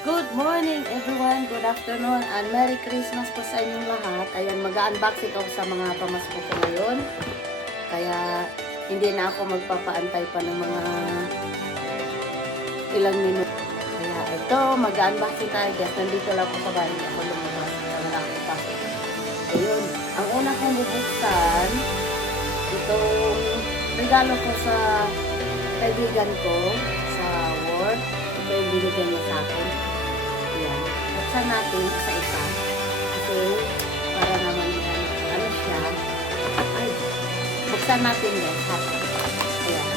Good morning everyone, good afternoon, and Merry Christmas po sa inyong lahat. Ayan, mag-unboxing ako sa mga pamasko ko ngayon. Kaya hindi na ako magpapaantay pa ng mga ilang minuto. Kaya ito, mag-unboxing tayo guys. Nandito lang po sa bahay, hindi ako lumabas. Kaya nakakapasok. Ayun, ang una kong bubuksan, itong regalo ko sa kaibigan ko sa work. Ito yung binigyan niya sa akin. Ayan. Buksan natin isa-isa. Kasi para naman ano siya. Ay, buksan natin guys. Ayan.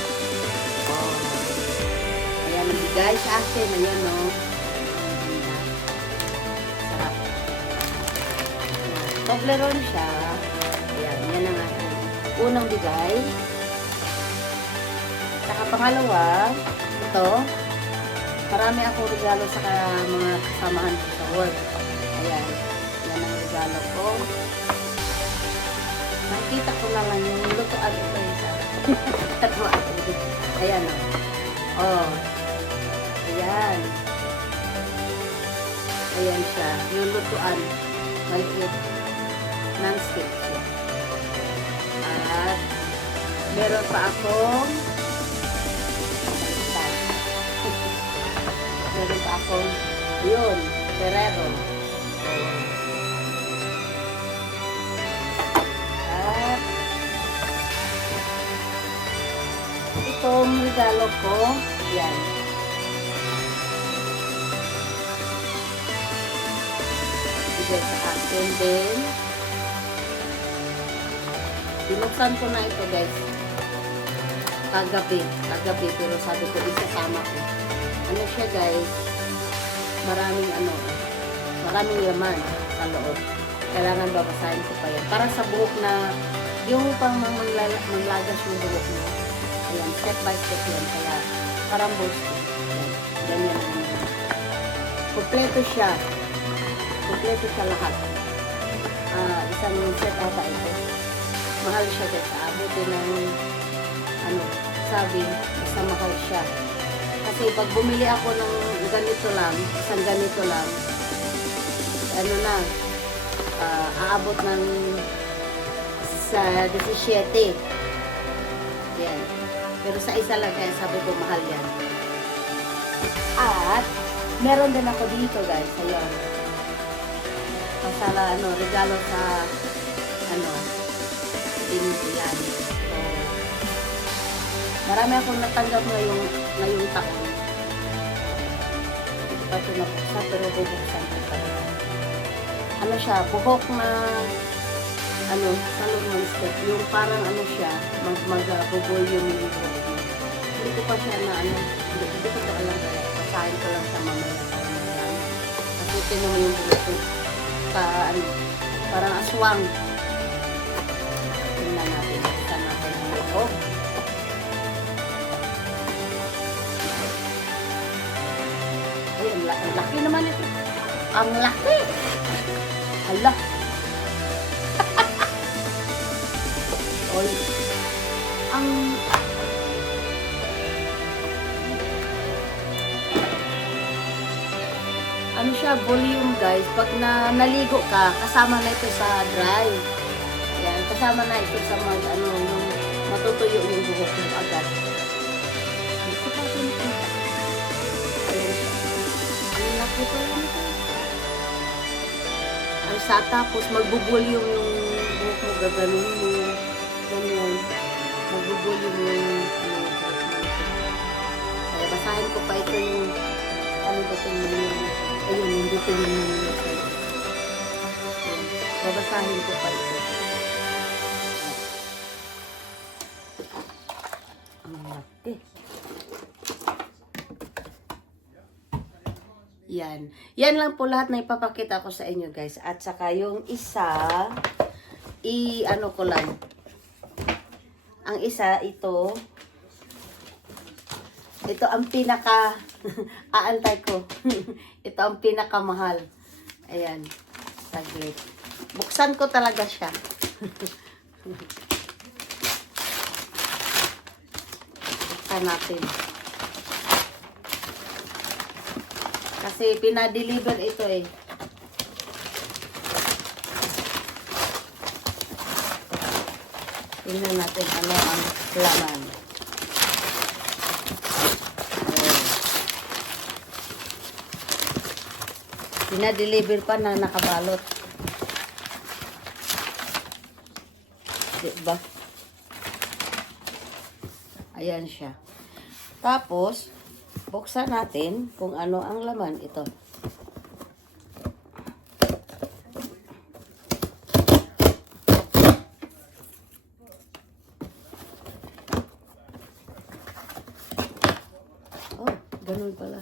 Oh. Ayan, nabigay sa akin. Ayan, no. Sarap. Toblerone siya. Ayan, yan ang aking unang bigay. Saka pangalawa, ito. Marami akong regalo sa mga kasamahan ko sa work. Ayan. Yan ang regalo ko. Nakikita ko na lang yung lutuan ito yung sa ayan o. Oh. Ayan. Ayan siya. Yung lutuan. Maliit. Non-stick siya. At meron pa akong meron pa akong yun, Ferrero. At itong regalo ko, yan. Bigay sa akin din. Binuksan ko na ito guys. Kagabi, pero sabi ko isasama ko. Ano siya guys, maraming laman sa loob. Kailangan babasahin ko pa yan. Para sa buhok na, yung pang manglagas yung buhok mo. Ayan, step by step yan. Kaya, parang boosting. Ayan, ganyan ang kompleto siya. Kompleto siya lahat. Isang set ata ito. Mahal siya guys. Abutin ng, sabi, basta mahal siya. Kasi pag bumili ako ng ganito lang, isang ganito lang, aabot ng sa 17. Yan. Pero sa isa lang, kaya sabi ko mahal yan. At, meron din ako dito guys, ayan. Pasala, regalo sa, dito yan. So, marami akong natanggap ngayong taon. Hindi pa ito nabuksan, pero bubuksan ko pa. Ano siya, buhok na, salon monster. Yung parang siya, mag-volume yung buhok. Hindi ko pa siya na, hindi ko pa alam kaya. Pasahin ko lang sa mamaya. Kasi tinuloy yung buhok ko. Parang aswang. Tingnan natin. Buksan natin ang buhok. Ang laki naman ito. Ang laki! Hala! Oy! Ano siya, volume guys. Pag naligo ka, kasama na ito sa dry. Ayan, kasama na ito sa yung matutuyo yung buhok mo agad. Ito pa ito. Ito lang ito. Sa tapos magbubulyong yung buhok mo, gaganon mo. Ganyan. Magbubulyong yung kaya basahin ko pa ito yung ayun, yung dito yung babasahin ko pa ito. Ang laki. Yan. Yan lang po lahat na ipapakita ko sa inyo guys. At saka yung isa, ko lang. Ang isa, ito ang pinaka, aantay ko. Ito ang pinakamahal. Ayan. Saglit. Buksan ko talaga siya. Buksan natin. Kasi pinadeliver ito eh. Tingnan natin ano ang laman. Pinadeliver pa na nakabalot. Diba? Ayan siya. Tapos, buksan natin kung ano ang laman ito. Oh, ganun pala.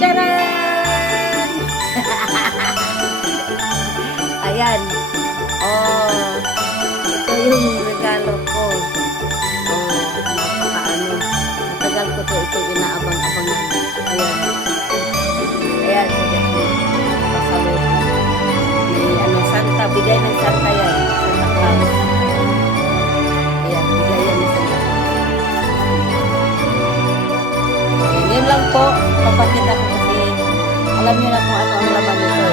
Tcharan! Ayan. Oh, ito yung regalo ko. Oh, napakaano. Matagal ko ito inaabang-abangan. Ayan. Ayan, pasabi. May Santa, bigay ng Santa yan. Santa Claus. Ayan, bigay yan ng Santa Claus. Ayan, yun lang po. Papakita ko kasi alam niyo na kung ano ang laman nito.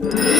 Thank you.